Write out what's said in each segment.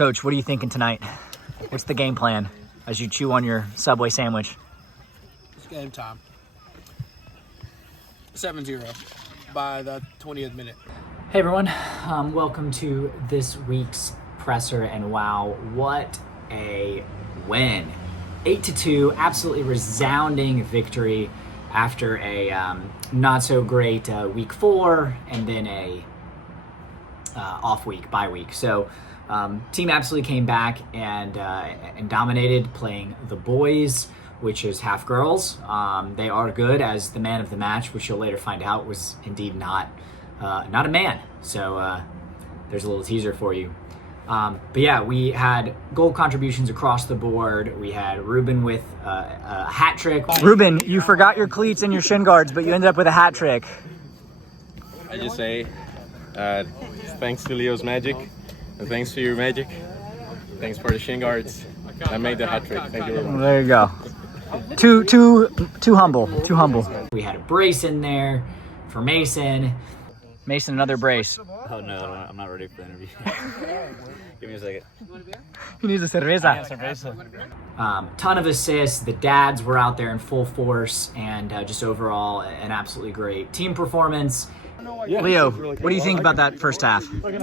Coach, what are you thinking tonight? What's the game plan as you chew on your Subway sandwich? It's game time. 7-0 by the 20th minute. Hey everyone, welcome to this week's presser, and wow, what a win. 8-2, absolutely resounding victory after a not so great week 4 and then a bye week. So team absolutely came back and dominated, playing the boys, which is half girls. They are good, as the man of the match, which you'll later find out was indeed not a man. So there's a little teaser for you. But yeah, we had goal contributions across the board. We had Ruben with a hat trick. Ruben, you forgot your cleats and your shin guards, but you ended up with a hat trick. I just say thanks to Leo's magic, and thanks to your magic. Thanks for the shin guards. I made the hat trick. Thank you very much. There you go. Too humble. We had a brace in there for Mason. Mason, another brace. Oh no, I'm not ready for the interview. Give me a second. He needs a cerveza. Ton of assists. The dads were out there in full force, and just overall an absolutely great team performance. Leo, what do you think about that first half? Good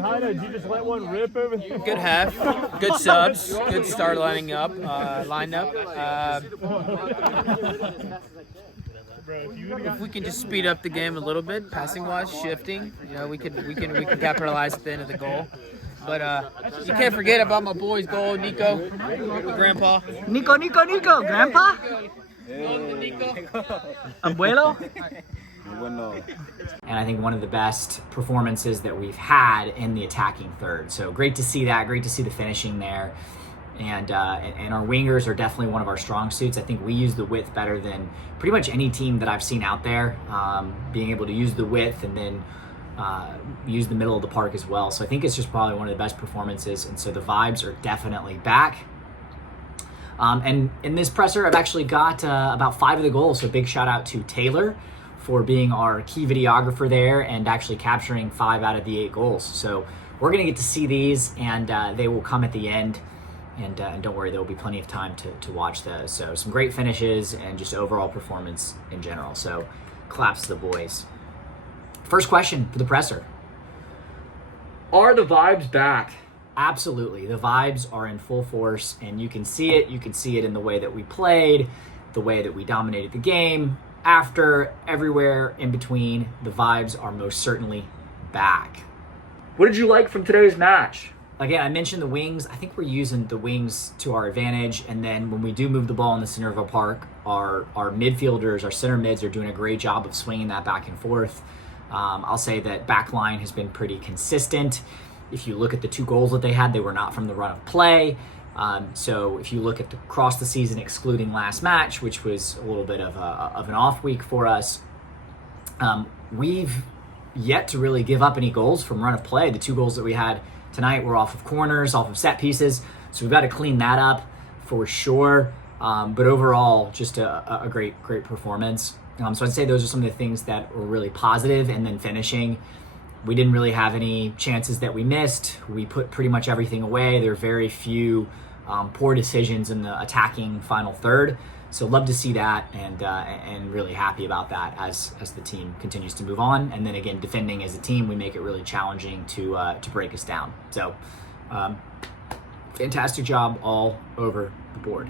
half, good subs, good start lined up. If we can just speed up the game a little bit, passing wise, shifting, we can capitalize at the end of the goal. But you can't forget about my boy's goal, Nico, Grandpa. Nico, Grandpa? Nico. Abuelo? And I think one of the best performances that we've had in the attacking third. So great to see that. Great to see the finishing there. And our wingers are definitely one of our strong suits. I think we use the width better than pretty much any team that I've seen out there, being able to use the width and then use the middle of the park as well. So I think it's just probably one of the best performances. And so the vibes are definitely back. And in this presser, I've actually got about 5 of the goals. So big shout out to Taylor for being our key videographer there and actually capturing 5 out of the 8 goals. So we're going to get to see these, and they will come at the end. And don't worry, there will be plenty of time to watch those. So some great finishes and just overall performance in general. So claps to the boys. First question for the presser. Are the vibes back? Absolutely. The vibes are in full force, and you can see it. You can see it in the way that we played, the way that we dominated the game. After, everywhere in between, the vibes are most certainly back. What did you like from today's match? Again, I mentioned the wings. I think we're using the wings to our advantage. And then when we do move the ball in the center of our park, our midfielders, our center mids are doing a great job of swinging that back and forth. I'll say that back line has been pretty consistent. If you look at the 2 goals that they had, they were not from the run of play. So if you look at across the season, excluding last match, which was a little bit of an off week for us, we've yet to really give up any goals from run of play. The 2 goals that we had tonight were off of corners, off of set pieces. So we've got to clean that up for sure. But overall, just a great performance. So I'd say those are some of the things that were really positive. And then finishing, we didn't really have any chances that we missed. We put pretty much everything away. There are very few poor decisions in the attacking final third. So love to see that, and really happy about that as the team continues to move on. And then again, defending as a team, we make it really challenging to break us down. So fantastic job all over the board.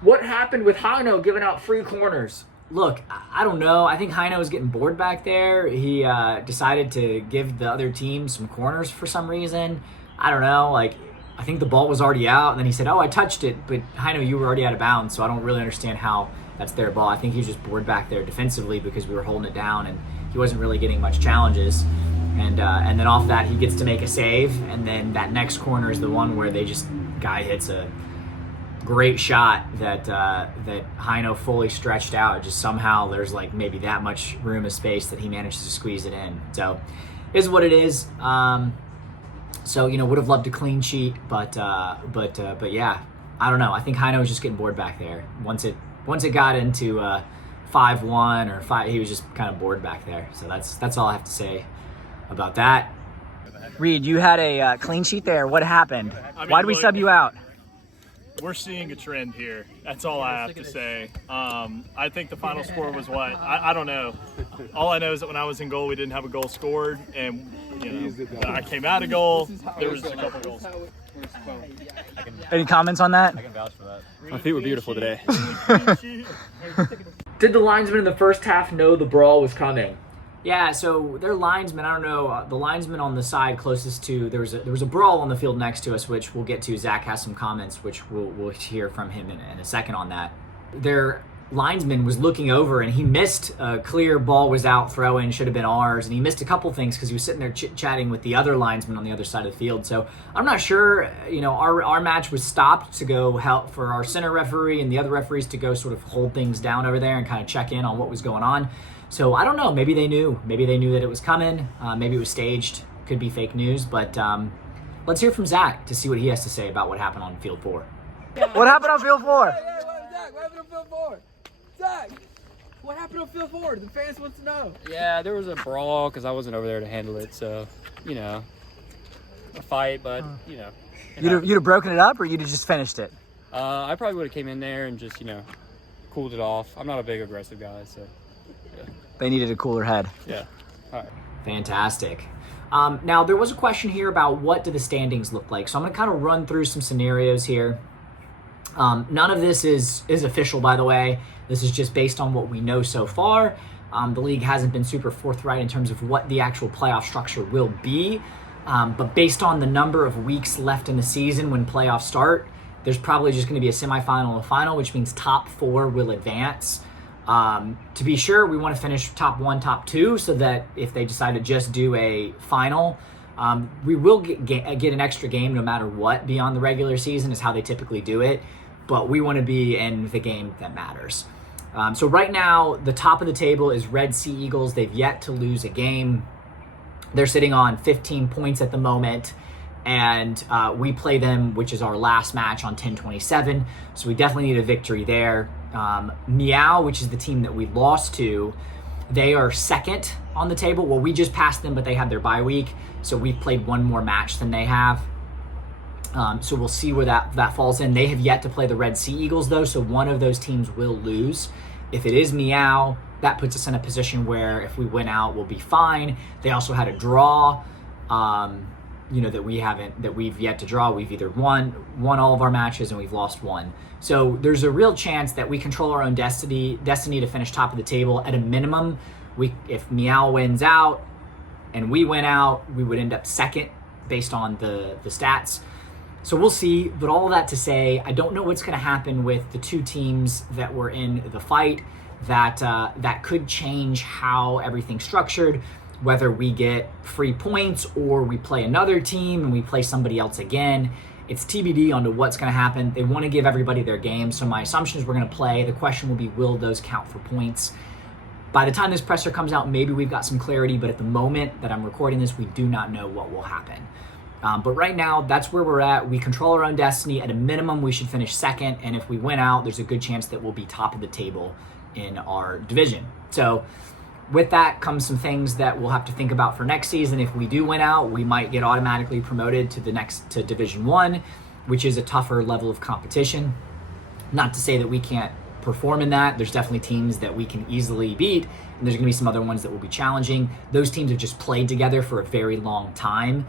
What happened with Hino giving out free corners? Look, I don't know. I think Hino was getting bored back there. He decided to give the other team some corners for some reason. I don't know. I think the ball was already out, and then he said, "Oh, I touched it," but Hino, you were already out of bounds, so I don't really understand how that's their ball. I think he was just bored back there defensively because we were holding it down, and he wasn't really getting much challenges. And then off that, he gets to make a save, and then that next corner is the one where guy hits a great shot that Hino fully stretched out. Just somehow there's maybe that much room of space that he manages to squeeze it in. So it is what it is. So, would have loved a clean sheet, but yeah, I don't know. I think Hino was just getting bored back there. Once it got into 5-1 or 5, he was just kind of bored back there. So that's all I have to say about that. Reed, you had a clean sheet there. What happened? Why did we sub you out? We're seeing a trend here. That's all I have to say. I think the final score was what? I don't know. All I know is that when I was in goal, we didn't have a goal scored, and I came out of goal. There was a couple goals. Any comments on that? I can vouch for that. My feet were beautiful today. Did the linesman in the first half know the brawl was coming? Yeah, so their linesman, I don't know, the linesman on the side closest to, there was a brawl on the field next to us, which we'll get to. Zach has some comments, which we'll hear from him in a second on that. Their linesman was looking over, and he missed a clear ball was out, throw in, should have been ours, and he missed a couple things because he was sitting there chit-chatting with the other linesman on the other side of the field. So I'm not sure, our match was stopped to go help for our center referee and the other referees to go sort of hold things down over there and kind of check in on what was going on. So I don't know, maybe they knew that it was coming, maybe it was staged, could be fake news, but let's hear from Zach to see what he has to say about what happened on field 4. What happened on field 4? Zach, what happened on field 4? Zach, what happened on field 4? The fans want to know. Yeah, there was a brawl because I wasn't over there to handle it, so, a fight, but, You'd have broken it up, or you'd have just finished it? I probably would have came in there and just, cooled it off. I'm not a big aggressive guy, so, yeah. They needed a cooler head. Yeah, all right. Fantastic. Now, there was a question here about what do the standings look like. So I'm going to kind of run through some scenarios here. None of this is official, by the way. This is just based on what we know so far. The league hasn't been super forthright in terms of what the actual playoff structure will be. But based on the number of weeks left in the season when playoffs start, there's probably just going to be a semifinal and a final, which means top 4 will advance. To be sure, we want to finish top 1, top 2, so that if they decide to just do a final, we will get an extra game no matter what beyond the regular season is how they typically do it. But we want to be in the game that matters. So right now, the top of the table is Red Sea Eagles. They've yet to lose a game. They're sitting on 15 points at the moment. And we play them, which is our last match, on 10/27. So we definitely need a victory there. Meow, which is the team that we lost to, they are second on the table. Well, we just passed them, but they had their bye week. So we've played one more match than they have. So we'll see where that falls in. They have yet to play the Red Sea Eagles, though, so one of those teams will lose. If it is Meow, that puts us in a position where if we win out, we'll be fine. They also had a draw. That we've yet to draw. We've either won all of our matches and we've lost one. So there's a real chance that we control our own destiny to finish top of the table. At a minimum, if Meow wins out and we win out, we would end up second based on the stats. So we'll see, but all of that to say, I don't know what's going to happen with the two teams that were in the fight. That could change how everything's structured. Whether we get free points or we play another team and we play somebody else again, it's TBD onto what's going to happen. They want to give everybody their game, so my assumption is we're going to play. The question will be, will those count for points? By the time this presser comes out, maybe we've got some clarity, but at the moment that I'm recording this, we do not know what will happen. But right now, that's where we're at. We control our own destiny. At a minimum, we should finish second, and if we win out, there's a good chance that we'll be top of the table in our division. So with that comes some things that we'll have to think about for next season. If we do win out, we might get automatically promoted to Division 1, which is a tougher level of competition. Not to say that we can't perform in that. There's definitely teams that we can easily beat, and there's going to be some other ones that will be challenging. Those teams have just played together for a very long time.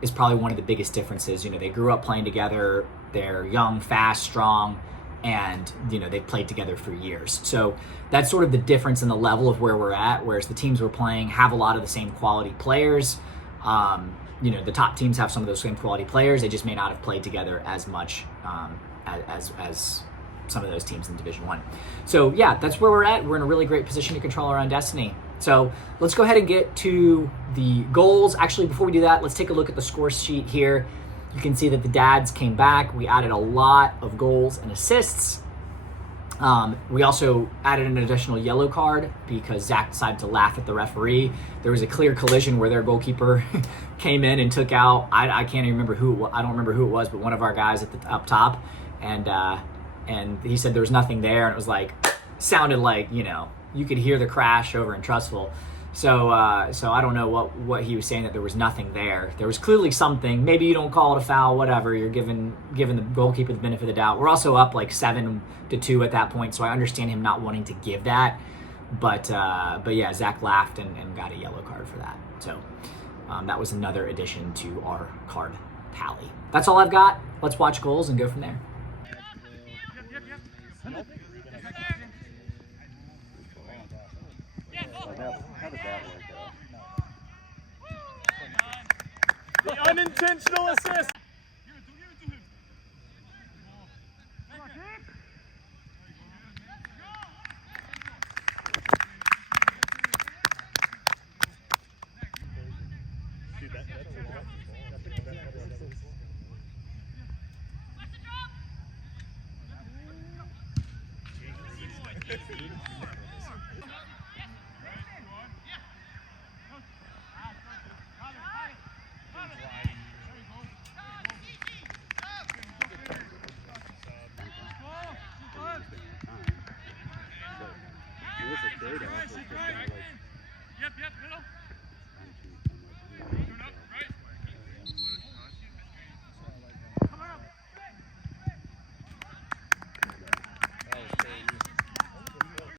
Is probably one of the biggest differences. They grew up playing together. They're young, fast, strong, and they've played together for years. So that's sort of the difference in the level of where we're at, whereas the teams we're playing have a lot of the same quality players. The top teams have some of those same quality players. They just may not have played together as much as some of those teams in Division 1. So yeah, that's where we're at. We're in a really great position to control our own destiny. So let's go ahead and get to the goals. Actually, before we do that, let's take a look at the score sheet here. You can see that the dads came back. We added a lot of goals and assists. We also added an additional yellow card because Zach decided to laugh at the referee. There was a clear collision where their goalkeeper came in and took out, I can't even remember I don't remember who it was, but one of our guys up top. And he said there was nothing there, and it was sounded like, you could hear the crash over in Trustful. So I don't know what he was saying, that there was nothing there. There was clearly something. Maybe you don't call it a foul, whatever. You're giving the goalkeeper the benefit of the doubt. We're also up like 7-2 at that point, so I understand him not wanting to give that. But yeah, Zach laughed and got a yellow card for that. So that was another addition to our card tally. That's all I've got. Let's watch goals and go from there. How did that work out? The unintentional assist. It was a trade-off. It's just kind of like, Yep, middle.